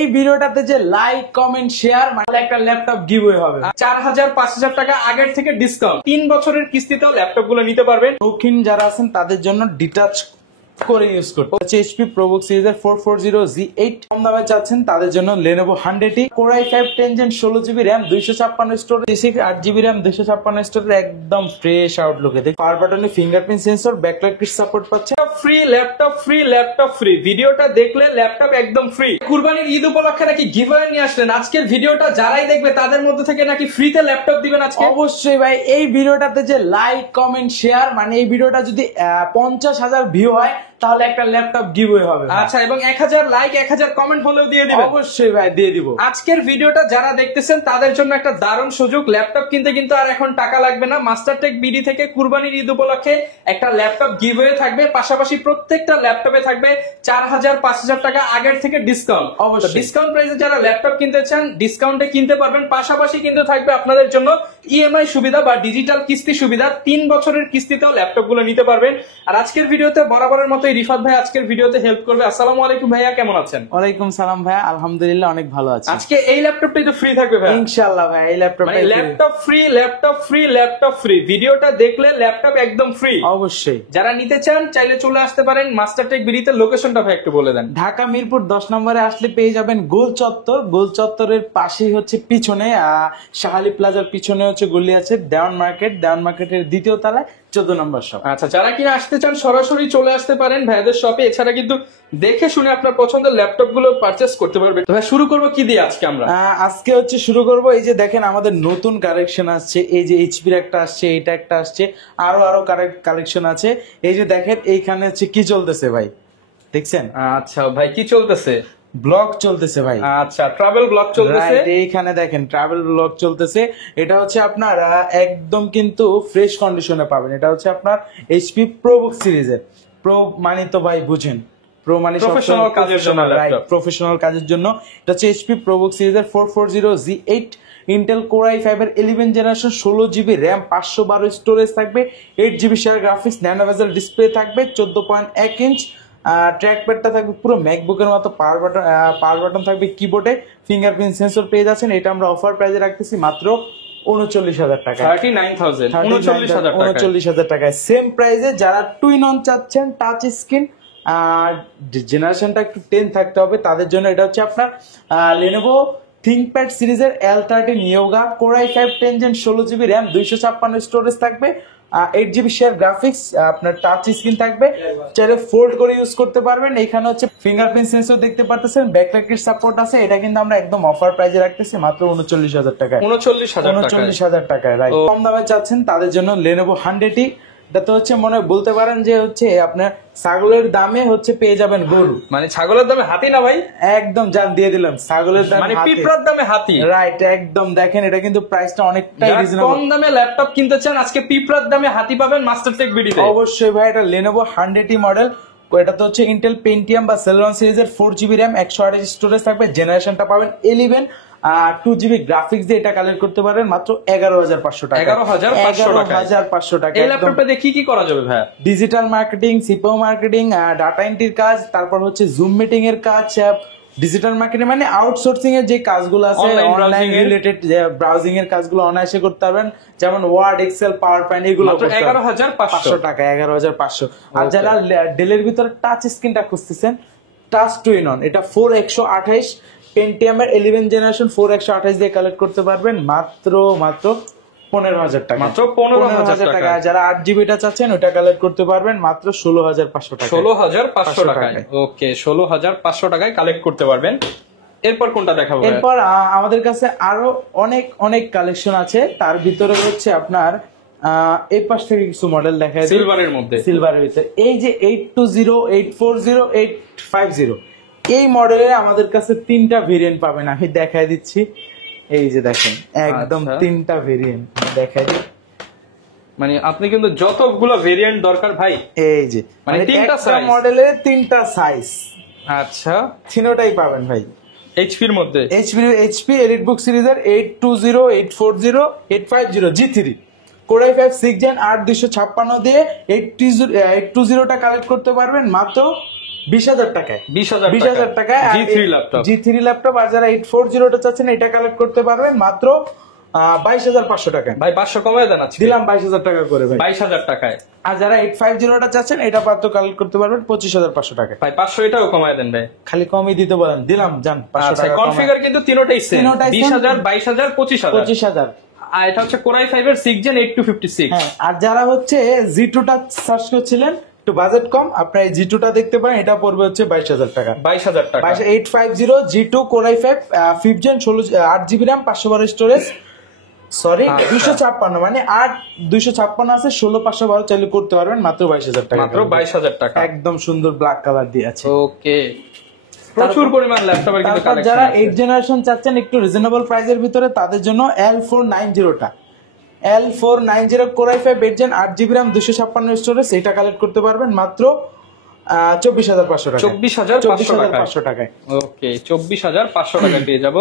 এই ভিডিওটাতে যে লাইক কমেন্ট শেয়ার মানে একটা ল্যাপটপ গিভওয়ে হবে 4000-5000 টাকা আগের থেকে ডিসকাউন্ট 3 বছরের কিস্তিতেও ল্যাপটপ গুলো নিতে পারবেন। দক্ষিণ যারা আছেন তাদের জন্য ডিটাচ করে ইউজ করতে হচ্ছে এইচপি প্রোবুক সিরিজের 440Z8 কম দামে চাচ্ছেন তাদের জন্য Lenovo 100T Core i5 10 Gen 16GB RAM 256 storage 8GB RAM 256 storage একদম ফ্রেশ আউটলুকে দেখুন পাওয়ার বাটনে fingerprint sensor backlight kit support পাচ্ছে। ল্যাপটপ ফ্রি ভিডিওটা দেখলে ল্যাপটপ একদম ফ্রি। কুরবানির ঈদ উপলক্ষে নাকি গিভওয়ে নিয়ে আসলেন, আজকের ভিডিওটা যারাই দেখবে তাদের মধ্যে থেকে নাকি ফ্রিতে ল্যাপটপ দিবেন আজকে। অবশ্যই ভাই, এই ভিডিওটাতে যে লাইক কমেন্ট শেয়ার মানে এই ভিডিওটা যদি 50,000 ভিউ হয় তাহলে একটা ল্যাপটপ গিভওয়ে হবে। আচ্ছা, এবং 1000 লাইক 1000 কমেন্ট হলেও দিয়ে দিবেন। অবশ্যই ভাই দিয়ে দিব। আজকের ভিডিওটা যারা দেখতেছেন তাদের জন্য একটা দারুণ সুযোগ, ল্যাপটপ কিনতে কিন্তু আর এখন টাকা লাগবে না। মাস্টারটেক বিডি থেকে কুরবানির ঈদ উপলক্ষে একটা ল্যাপটপ গিভওয়ে থাকবে, পাশাপাশি প্রত্যেকটা ল্যাপটপে থাকবে 4000-5000 টাকা আগের থেকে ডিসকাউন্ট। অবশ্যই ডিসকাউন্ট প্রাইসে যারা ল্যাপটপ কিনতে চান ডিসকাউন্টে কিনতে পারবেন, পাশাপাশি কিন্তু থাকবে আপনাদের জন্য ইএমআই সুবিধা বা ডিজিটাল কিস্তি সুবিধা। 3 বছরের কিস্তিতেও ল্যাপটপ গুলো নিতে পারবেন। আর আজকের ভিডিওতে বরাবরের মতো রিফাত ভাই আজকের ভিডিওতে হেল্প করবে। আসসালামু আলাইকুম ভাইয়া, কেমন আছেন? ওয়ালাইকুম সালাম ভাইয়া, আলহামদুলিল্লাহ অনেক ভালো আছি। আজকে এই ল্যাপটপটাই তো ফ্রি থাকবে ভাই ইনশাআল্লাহ ভাই, এই ল্যাপটপটাই ল্যাপটপ ফ্রি ভিডিওটা দেখলে ল্যাপটপ একদম ফ্রি। অবশ্যই যারা নিতে চান চাইলে চলে আসতে পারেন মাস্টারটেক বিডিতে। লোকেশনটা ভাই একটু বলে দেন। ঢাকা মিরপুর 10 নম্বরে আসলে পেয়ে যাবেন গোল চত্বর। গোল চত্বরের পাশেই হচ্ছে পিছনে শাহালি প্লাজার পিছনে হচ্ছে গলি আছে দেওয়ান মার্কেটের দ্বিতীয় তলায় 14 নম্বর শপ। আচ্ছা, যারা কিনা আসতে চান সরাসরি চলে আসতে পারেন ভাইদের শপে। এছাড়া কিন্তু দেখে শুনে আপনার পছন্দের ল্যাপটপ গুলো পারচেস করতে পারবেন। ভাই শুরু করবো কি দিয়ে আজকে আমরা? আজকে হচ্ছে শুরু করব, এই যে দেখেন আমাদের নতুন কালেকশন আসছে। এই যে এইচপির একটা আসছে, এটা একটা আসছে, আরো কালেকশন আছে। এই যে দেখেন এইখানে হচ্ছে কি চলতেছে ভাই, দেখছেন? আচ্ছা ভাই, কি চলতেছে? ব্লগ চলতেছে ভাই। আচ্ছা, ট্রাভেল ব্লগ চলতেছে। এইখানে দেখেন ট্রাভেল ব্লগ চলতেছে। এটা হচ্ছে আপনার একদম কিন্তু ফ্রেশ কন্ডিশনে পাবেন। এটা হচ্ছে আপনার এইচপি প্রোবুক সিরিজের। প্রো মানে তো ভাই বুঝেন, প্রো মানে প্রফেশনাল কাজের জন্য, প্রফেশনাল কাজের জন্য। এটা হচ্ছে এইচপি প্রোবুক সিরিজের 440Z8 ইন্টেল কোর i5 এর 11 জেনারেশন 16GB RAM 512 স্টোরেজ থাকবে, 8GB শেয়ার গ্রাফিক্স, ন্যানো বেজেল ডিসপ্লে থাকবে, 14.1 ইঞ্চ ট্র্যাকপ্যাডটা থাকবে পুরো ম্যাকবুকের মতো, পাওয়ার বাটন থাকবে কিবোর্ডে, ফিঙ্গারপ্রিন্ট সেন্সর পেয়ে যাচ্ছেন। এটা আমরা অফার প্রাইসে রাখতেছি মাত্র 39,000 টাকা, 39,000 টাকায়। সেম প্রাইসে যারা টুইন অন চাচ্ছেন টাচ স্ক্রিন আর জেনারেশনটা একটু 10 থাকতে হবে তাদের জন্য এটা হচ্ছে আপনার Lenovo ThinkPad সিরিজের L13 Yoga Core i5 10 Gen 16GB RAM 256 storage থাকবে, 8GB শেয়ার গ্রাফিক্স, আপনার টাচ স্ক্রিন থাকবে, চাইলে ফোল্ড করে ইউজ করতে পারবেন। এখানে হচ্ছে ফিঙ্গারপ্রিন্ট সেন্সর দেখতে পাচ্ছেন, ব্যাকলাইট কিট সাপোর্ট আছে। এটা কিন্তু আমরা একদম অফার প্রাইসে রাখতেছি মাত্র 39,000 টাকায়। 39,000 টাকায় রাইট। কম দামে চাচ্ছেন তাদের জন্য Lenovo 100T। এটা তো হচ্ছে মনে বলতে পারেন যে হচ্ছে আপনার ছাগলের দামে হচ্ছে পেয়ে যাবেন গরু, মানে ছাগলের দামে হাতি না ভাই, একদম জান দিয়ে দিলাম ছাগলের দামে মানে পিঁপড়ার দামে হাতি। রাইট, একদম দেখেন এটা কিন্তু প্রাইসটা অনেকটাই রিজনেবল। কম দামে ল্যাপটপ কিনতে চান আজকে পিঁপড়ার দামে হাতি পাবেন মাস্টারটেক বিডিতে। অবশ্যই ভাই, এটা Lenovo 100T মডেল। এটা তো হচ্ছে ইন্টেল পেন্টিয়াম বা Celeron সিরিজের 4GB RAM 128 স্টোরেজ থাকবে, জেনারেশনটা পাবেন 11 2GB গ্রাফিক্স দিয়ে এটা কালেক্ট করতে পারেন মাত্র 11,500 টাকা। 11,500 টাকা। এই ল্যাপটপটা দিয়ে কি কি করা যাবে ভাই? Digital marketing, CPO marketing, data এন্ট্রির কাজ, তারপর হচ্ছে জুম মিটিং এর কাজ, ডিজিটাল মার্কেটিং মানে আউটসোর্সিং এর যে কাজগুলো আছে, অনলাইন রিলেটেড ব্রাউজিং এর কাজগুলো অনায়াসে করতে পারবেন, যেমন ওয়ার্ড, এক্সেল, পাওয়ার পয়েন্ট, এগুলো 11,500 টাকা। 11,500। আর যারা ডেলের ভিতরে টাচ স্ক্রিনটা খুঁজতেছেন, টাচ টুইন অন, এটা 4128 পেন্টিয়ামের 11 জেনারেশন 4128 দিয়ে কালেক্ট করতে পারবেন মাত্র 15,000 টাকা। মাত্র 15,000 টাকা। যারা 8GBটা চাচ্ছেন ওটা কালেক্ট করতে পারবেন মাত্র 16,500 টাকা। 16,500 টাকায়। ওকে, 16,500 টাকায় কালেক্ট করতে পারবেন। এরপর কোনটা দেখাবো? এরপর আমাদের কাছে আরো অনেক কালেকশন আছে। তার ভিতরে হচ্ছে আপনার এই পাশ থেকে কিছু মডেল দেখায় সিলভারের মধ্যে, সিলভারের ভিতরে এই যে 820, 840, 850 এই মডেলের আমাদের কাছে 3টা ভেরিয়েন্ট পাবেন। আমি দেখাই দিচ্ছি, এই যে দেখেন একদম 3টা ভেরিয়েন্ট দেখাই দিই। মানে আপনি কিন্তু যতগুলো ভেরিয়েন্ট দরকার ভাই, এই যে মানে 3টা মডেলের 3টা সাইজ, আচ্ছা তিনটাই পাবেন ভাই এইচপির মধ্যে। এইচপি এলিটবুক সিরিজের 820, 840, 850 G3 Core i5 6 Gen 8 256 দিয়ে 820টা কালেক্ট করতে পারবেন মাত্র 20,000 টাকায় 20,000 টাকায় G3 ল্যাপটপ। G3 laptop. আর যারা 840 চাচ্ছেন এটা কালেক্ট করতে পারবেন মাত্র 22,500 টাকায়। ভাই 500 কমায় দেন আজকে, দিলাম 22,000 টাকা করে ভাই। 22,000 টাকায়। আর যারা 850 চাচ্ছেন এটা মাত্র কালেক্ট করতে পারবেন 25,500 টাকায়। ভাই 500 এটাও কমায় দেন ভাই। খালি কমই দিতে বলেন, দিলাম জান 500 আচ্ছা, টাকা। কনফিগার কিন্তু তিনটাই সেম, তিনটাই same। 20,000, 22,000, 25,000। 25,000। আর এটা হচ্ছে Core i5 এর 6 Gen 8256। হ্যাঁ, আর যারা হচ্ছে G2 টা সার্চ করছিলেন একটু বাজেট কম, আপনারা এই G2 টা দেখতে পারেন, এটা পড়বে হচ্ছে 22,000 টাকা। 22,000 টাকা। 850 G2 Core i5 5th Gen 8GB RAM 512 storage, sorry 256, মানে 256 আছে, 16,512 চাইলে করতে পারবেন মাত্র 22,000 টাকা। মাত্র 22,000 টাকা। একদম সুন্দর ব্ল্যাক কালার দিয়ে আছে। ওকে, প্রচুর পরিমাণ ল্যাপটপের কিন্তু তারপর কালেকশন যারা আছে। 8 জেনারেশন চাচ্ছেন একটু রিজনেবল প্রাইসের ভিতরে, তাদের জন্য L490 টা, L490 Core i5 8 Gen 8GB RAM 256 storage, এটা কালেক্ট করতে পারবেন মাত্র 24,500 টাকা। 24,500 টাকায়। ওকে, 24,500 টাকা দিয়ে যাব।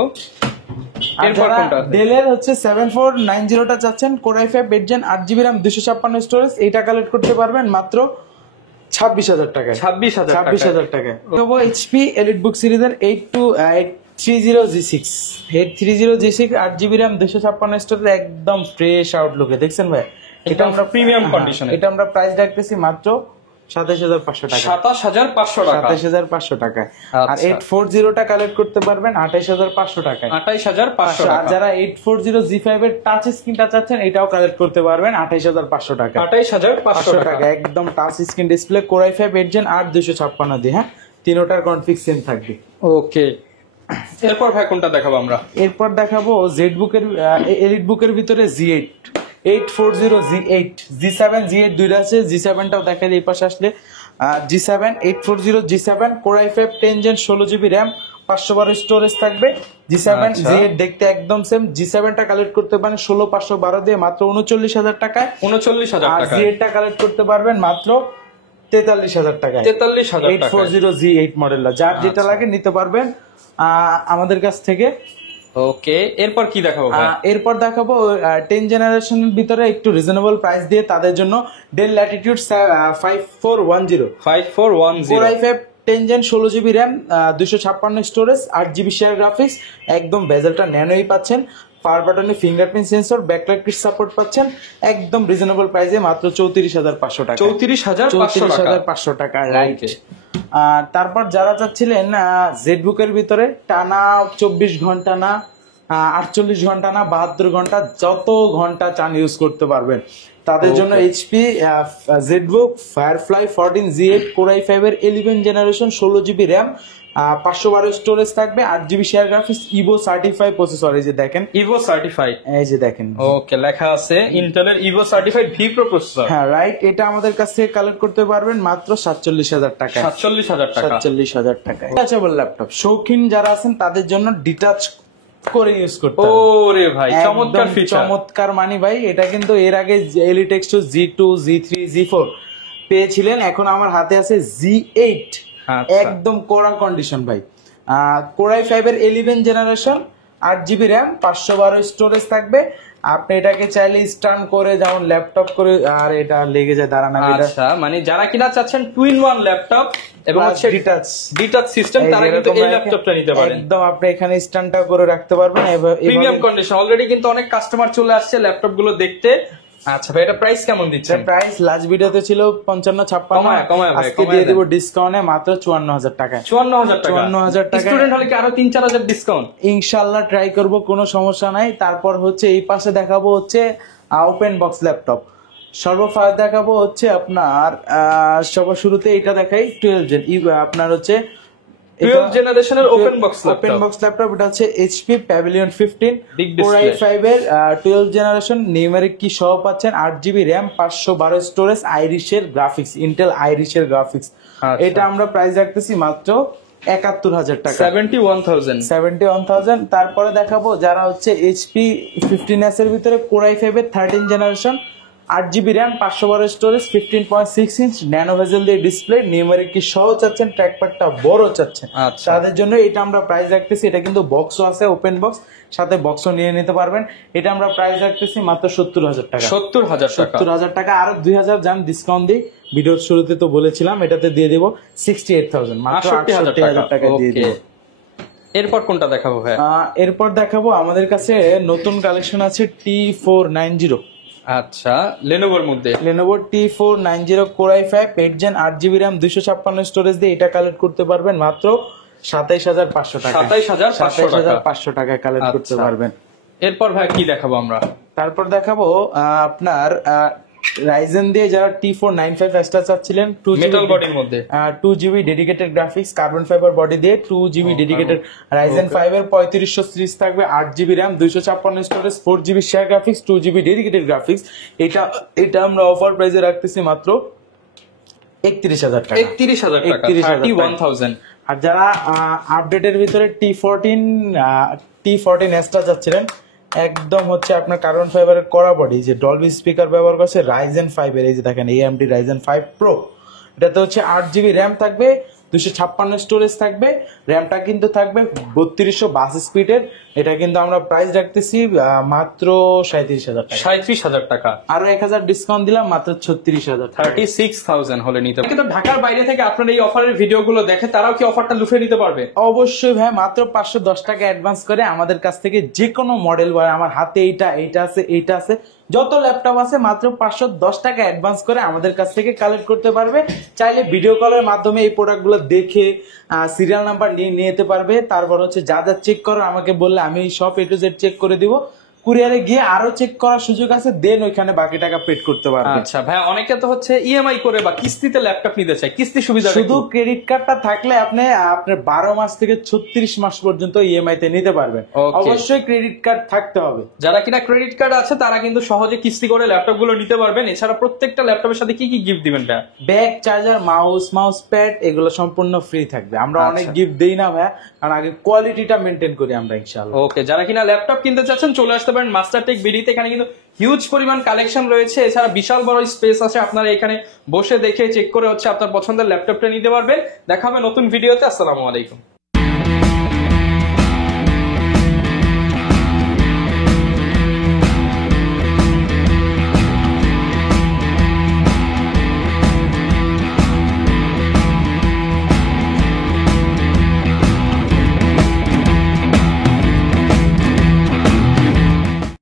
আর এরপর যারা কোনটা আছে? ডেলের হচ্ছে 7490 টা চাচ্ছেন Core i5 8 Gen 8GB RAM 256 storage, এটা কালেক্ট করতে পারবেন মাত্র 26,000 টাকায়। 26,000 টাকায়। তবু HP EliteBook সিরিজের 830G6, 830G6 8GB RAM 256 storage, একদম ফ্রেশ আউটলুকে দেখছেন ভাই। এটা আমরা প্রিমিয়াম কন্ডিশনে, এটা আমরা প্রাইস রাখতেছি মাত্র 27,500 টাকা। 27,500 টাকা। 27,500 টাকায়। আর আচ্ছা। 840 টা কালেক্ট করতে পারবেন 28,500 টাকায়। 28,500 আর টাকা। যারা 840 G5 এর টাচ স্ক্রিনটা চাচ্ছেন এটাও কালেক্ট করতে পারবেন 28,500 টাকা। 28,500 টাকা। একদম touch screen display Core i5 8 Gen 8 256 দিয়ে, হ্যাঁ, তিনোটার কনফিগ সেম থাকবে। ওকে, এরপর ভাই কোনটা দেখাবো আমরা? এরপর দেখাবো ZBook এর EliteBook এর ভিতরে G8, 840 G8, G7 G8 দুইটা আছে, G7 টাও দেখাই এই পাশে আসলে। G7 840 G7 Core i5 10 Gen 16GB RAM 512 storage থাকবে। G7 আচ্ছা। G8 দেখতে একদম সেম। G7 টা কালেক্ট করতে পারেন 16,512 দিয়ে মাত্র 39,000 টাকায়। 39,000 আর টাকা। G8 টা কালেক্ট করতে পারবেন মাত্র 43,000 টাকায়। 43,000 টাকা। 840 G8 মডেল, যার যেটা লাগে নিতে পারবেন আমাদের কাছ থেকে। ওকে, এরপর কি দেখাবো ভাই? এরপর দেখাবো 10 জেনারেশনের ভিতরে একটু রিজনেবল প্রাইস দিয়ে তাদের জন্য Dell Latitude 5410 Core i5 10 Gen 16GB RAM 256 storage 8GB share graphics, একদম বেজেলটা ন্যানোই পাচ্ছেন, পাওয়ার বাটনে ফিঙ্গারপ্রিন্ট সেন্সর, ব্যাকলাইট সাপোর্ট পাচ্ছেন, একদম রিজনেবল প্রাইসে মাত্র 34,500 টাকা। 34,500 টাকা, রাইট। তারপর যারা চাচ্ছিলেন ZBook এর ভিতরে টানা 24 ঘন্টা না, 48 ঘন্টা না, 72 ঘন্টা, যত ঘন্টা চান ইউজ করতে পারবেন, তাদের জন্য HP ZBook Firefly 14 G8 Core i5 এর 11 জেনারেশন 16GB RAM 512 স্টোরেজ থাকবে, 8GB share graphics, Evo certified processor, এই যে দেখেন Evo সার্টিফাইড, এই যে দেখেন, ওকে লেখা আছে ইন্টেলের Evo certified V Pro processor. হ্যাঁ রাইট, এটা আমাদের কাছ থেকে কালেক্ট করতে পারবেন মাত্র 47,000 টাকা। 47,000 টাকা। 47,000 টাকা। ডিটাচেবল ল্যাপটপ শৌখিন যারা আছেন তাদের জন্য ডিটাচ করে ইউজ করতে হবে। ওরে ভাই, চমৎকার একদম ফিচার। চমৎকার মানি ভাই, এটা কিন্তু এর আগে Elitex G2 G3 G4 পেয়েছিলেন, এখন আমার হাতে আছে G8, আচ্ছা। একদম কোরা কন্ডিশন ভাই। Core i5 এর 11 জেনারেশন 8GB RAM 512 স্টোরেজ থাকবে, আপনি এটাকে চাইলে স্টার্ন করে যেমন ল্যাপটপ করে, আর এটা লেগে যায় দাঁড়ানো। আচ্ছা, মানে যারা কিনা চাচ্ছেন টুইন ওয়ান ল্যাপটপ এবং হচ্ছে ডিটাচ সিস্টেম, তারা কিন্তু এই ল্যাপটপটা নিতে পারেন। একদম আপনি এখানে স্ট্যান্ডটা করে রাখতে পারবেন, প্রিমিয়াম কন্ডিশন। অলরেডি কিন্তু অনেক কাস্টমার চলে আসছে ল্যাপটপ গুলো দেখতে। আচ্ছা ভাই, এটা প্রাইস কেমন দিচ্ছেন? প্রাইস লাস্ট ভিডিওতে ছিল 55-56, কমায় ভাই, আজকে দিয়ে দিব ডিসকাউন্টে মাত্র 54,000 টাকায়। 54,000 টাকা। 54,000 টাকা। স্টুডেন্ট হলে কি আরো 3-4,000 ডিসকাউন্ট? ইনশাআল্লাহ ট্রাই করব, কোনো সমস্যা নাই। তারপর হচ্ছে এই পাশে দেখাবো হচ্ছে ওপেন বক্স ল্যাপটপ। সর্বফার্স্ট দেখাবো হচ্ছে আপনার সবার শুরুতে এটা দেখাই 12 জেন, আপনার হচ্ছে 12 জেনারেশনের ওপেন বক্স ল্যাপটপ। এটা হচ্ছে HP Pavilion 15 Big Core display। i5 এর 12 জেনারেশন, নিউমেরিক কি সহ পাচ্ছেন, 8GB RAM 512 স্টোরেজ, আইরিশের গ্রাফিক্স, ইন্টেল আইরিশের গ্রাফিক্স। এটা আমরা প্রাইস রাখতেছি মাত্র 71,000 টাকা, 71,000। তারপরে দেখাবো যারা হচ্ছে HP 15s এর ভিতরে Core i5 এর 13 generation 8GB RAM, 512 storage, 15.6 inch nano bezel দিয়ে ডিসপ্লে, নিউমেরিক কি সহ চাচ্ছেন, ট্র্যাকপ্যাডটা বড় চাচ্ছেন, আচ্ছা। তাদের জন্য এটা আমরা প্রাইস রাখতেছি। এটা কিন্তু বক্সও আছে, ওপেন বক্স, সাথে বক্সও নিয়ে নিতে পারবেন। এটা আমরা প্রাইস রাখতেছি মাত্র 70,000 টাকা। 70,000 টাকা। 70,000 টাকা, আর 2,000 জান ডিসকাউন্ট দিই। ভিডিওর শুরুতে তো বলেছিলাম, এটাতে দিয়ে দিব 68,000, মাত্র 68,000 টাকা দিয়ে দিব। এরপর কোনটা দেখাবো ভাই? এরপর দেখাবো আমাদের কাছে নতুন কালেকশন আছে T490। আচ্ছা, লেনোভোর মধ্যে Lenovo T490 Core i5 8 Gen 8GB RAM 256 storage দিয়ে এটা কালেক্ট করতে পারবেন মাত্র 27,500 টাকা। 27,500 টাকায় কালেক্ট করতে আচ্ছা। পারবেন। এরপর ভাই কি দেখাবো আমরা? তারপর দেখাবো আপনার রাইজেন দিয়ে যারা T495 এক্সট্রা চাচ্ছিলেন, মেটাল বডির মধ্যে 2GB dedicated graphics, carbon fibre body দিয়ে 2GB ডেডিকেটেড রাইজেন 5 এর 3500 সিরিজ থাকবে, 8GB RAM 256 storage, 4GB share graphics, 2GB dedicated graphics. এটা আমরা অফার প্রাইসে রাখতেছি মাত্র 31,000 টাকা। 31,000 টাকা, 31,000। আর যারা আপডেটের ভিতরে T14 এক্সট্রা চাচ্ছিলেন, একদম হচ্ছে আপনার কার্বন ফাইবারের কড়া বডি, যে ডলবি স্পিকার ব্যবহার করছে, রাইজেন 5 এর, এই যে দেখেন AMD রাইজেন 5 প্রো। এটাতে হচ্ছে 8GB র্যাম থাকবে, 256 স্টোরেজ থাকবে, র্যামটা কিন্তু থাকবে 3200 বাস স্পিডের। এটা কিন্তু আমরা প্রাইস রাখতেছি মাত্র 37,000 টাকা। 37,000 টাকা, আরো 1,000 ডিসকাউন্ট দিলাম, মাত্র 36,000, 36,000 হলে নিতে পারবেন। কিন্তু ঢাকার বাইরে থেকে আপনারা এই অফারের ভিডিওগুলো দেখে তারাও কি অফারটা লুফে নিতে পারবে? অবশ্যই ভাই, মাত্র 510 টাকা অ্যাডভান্স করে আমাদের কাছ থেকে যে কোনো মডেল, আমার হাতে এইটা আছে, যত ল্যাপটপ আছে, মাত্র 510 টাকা অ্যাডভান্স করে আমাদের কাছ থেকে কালেক্ট করতে পারবে। চাইলে ভিডিও কলের মাধ্যমে এই প্রোডাক্টগুলো দেখে সিরিয়াল নাম্বার নিয়ে নিতে পারবে। তারপর হচ্ছে যা চেক করো আমাকে বললে আমি সব A to Z চেক করে দিব। কুরিয়ারে গিয়ে আরো চেক করার সুযোগ আছে, দেন ওইখানে বাকি টাকা পেড করতে পারবে। আচ্ছা ভাই, অনেকে তো হচ্ছে ইএমআই করে বা কিস্তিতে ল্যাপটপ নিতে চায়, কিস্তি সুবিধা শুধু ক্রেডিট কার্ডটা থাকলে আপনি আপনার 12 মাস থেকে 36 মাস পর্যন্ত ইএমআই তে নিতে পারবেন। অবশ্যই ক্রেডিট কার্ড থাকতে হবে। যারা কিনা ক্রেডিট কার্ড আছে তারা কিন্তু সহজে কিস্তি করে ল্যাপটপ গুলো নিতে পারবেন। এছাড়া প্রত্যেকটা ল্যাপটপের সাথে কি কি গিফট দিবেন? ব্যাগ, চার্জার, মাউস প্যাড, এগুলো সম্পূর্ণ ফ্রি থাকবে। আমরা অনেক গিফট দেই না ভাই, কারণ আগে কোয়ালিটিটা মেনটেন করি আমরা ইনশাআল্লাহ। ওকে, যারা কিনা ল্যাপটপ কিনতে চাচ্ছেন চলে আসতে পারেন মাস্টারটেক বিডিতে। এখানে কিন্তু হিউজ পরিমাণ কালেকশন রয়েছে, এছাড়া বিশাল বড় স্পেস আছে। আপনারা এখানে বসে দেখে চেক করে হচ্ছে আপনার পছন্দের ল্যাপটপটা নিতে পারবেন। দেখা হবে নতুন ভিডিওতে। আসসালামু আলাইকুম।